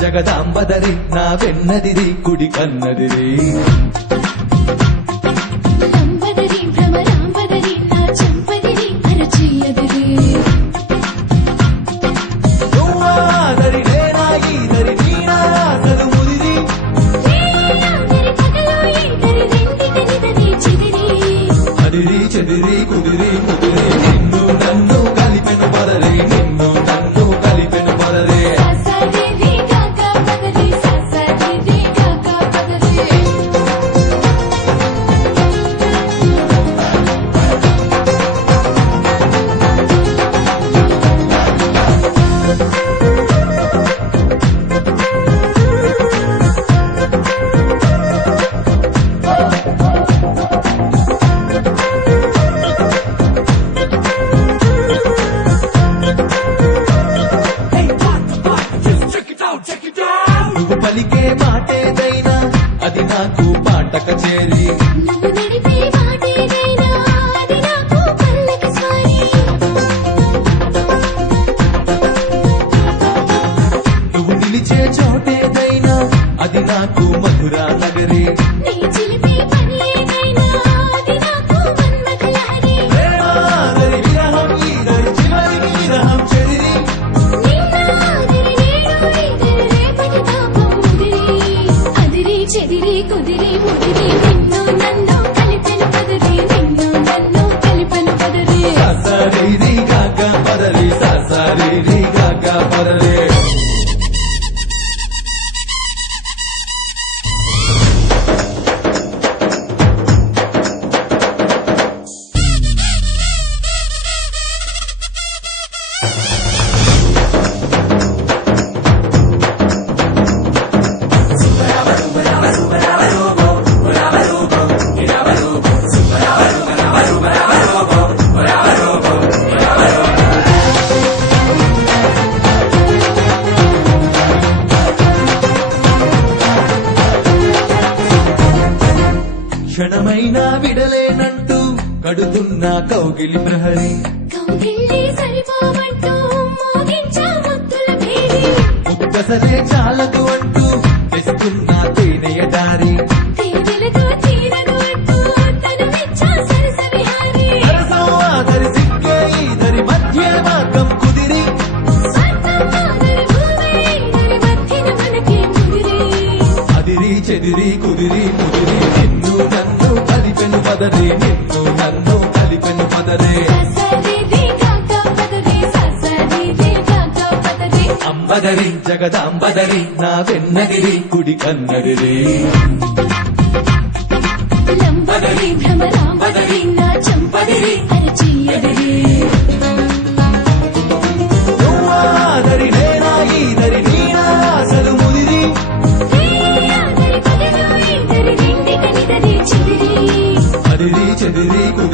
జగదాంబదరి నా వెన్నదిరి కుడి కన్నదిరి లంబదరి భ్రమరాంబదరి నా చంపదిరి అరచేయదిరి నువ్వాదరి నేనా ఈదరి నీనా అసలు ముదిరి నేనాదరి పగలో ఈదరి రెండిటనిదరి చెదిరి అదిరి చెదిరి కుదిరి ముదిరి నిన్ను నన్ను కలిపెను పదరి నిన్ను నన్ను కలిపెను పదరే ససదిరి గగ పదరి ససదిరి గగ పదరి నువ్వు పలికే మాటేదైనా అది నాకు పాటక చేరి నువ్వు నడిపే మాటేదైనా అది నాకు పల్లకి స్వారీ నువ్వు నిలిచే చోటేదైనా అది నాకు మధురా నగరి నీ చిలిపి పని ఏదైనా అది నాకు మన్మథ లహరి ప్రేమాదరి విరహం ఈదరి చివరికి విరహం చెదిరి నిన్నాదిరి నేడు ఈదరి రేపటి తాపం ముదిరి అదిరి చెదిరి కుదిరి ముదిరి నిన్ను నన్ను కలిపెను పదరి నిన్ను నన్ను కలిపెను పదరి ససరి గాక పదరి ససరి గాక పదరి క్షణమైనా విడలేనంటూ కడుతున్న కౌగిలి ప్రహరి కౌగిళ్ళి సరిపోమంటూ మోగించా ముద్దుల భేరి ముక్కసలే చాలదు అంటూ తెస్తున్న తేనెయ దారి తీగలతో తీరదు అంటూ తను మెచ్చా సరస విహారి సరసవాదరి సిక్కే ఈదరి మధ్య మార్గం కుదిరి స్వర్గం మాదిరి భూమి ఈదరి మధ్యన మనకే ముదిరి అదిరి చెదిరి కుదిరి ముదిరి నిన్ను నన్ను కలిపెను పదరి నిన్ను నన్ను కలిపెను పదరే ససదిరి గగ పదరి ససదిరి గగ పదరి అంబదరి జగదాంబదరి నా వెన్నగిరి కుడి కన్నడిరి లంబదరి భ్రమరాంబదరి నా చంపదిరి అరచేయదిరి నువ్వాదరి నేనా ఈదరి నీనా అసలు ముదిరి నేనాదరి పగలో ఈదరి రెండిటనిదరి చెదిరి అదిరి చెదిరి కుదిరి